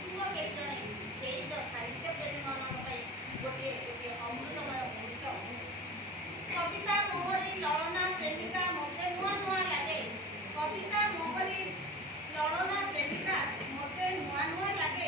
ଲେଖିଥିବ କେହି ଜଣେ ସେଇ ତ ସାହିତ୍ୟ ପ୍ରେମୀମାନଙ୍କ ପାଇଁ ଗୋଟିଏ ଗୋଟିଏ ଅମୃତମୟ ମୁହୂର୍ତ୍ତ। କବିତା ମୋହରି ଲଳନା ପ୍ରେମିକା ମୋତେ ନୂଆ ନୂଆ ଲାଗେ। କବିତା ମୋହରି ଲଳନା ପ୍ରେମିକା ମୋତେ ନୂଆ ନୂଆ ଲାଗେ।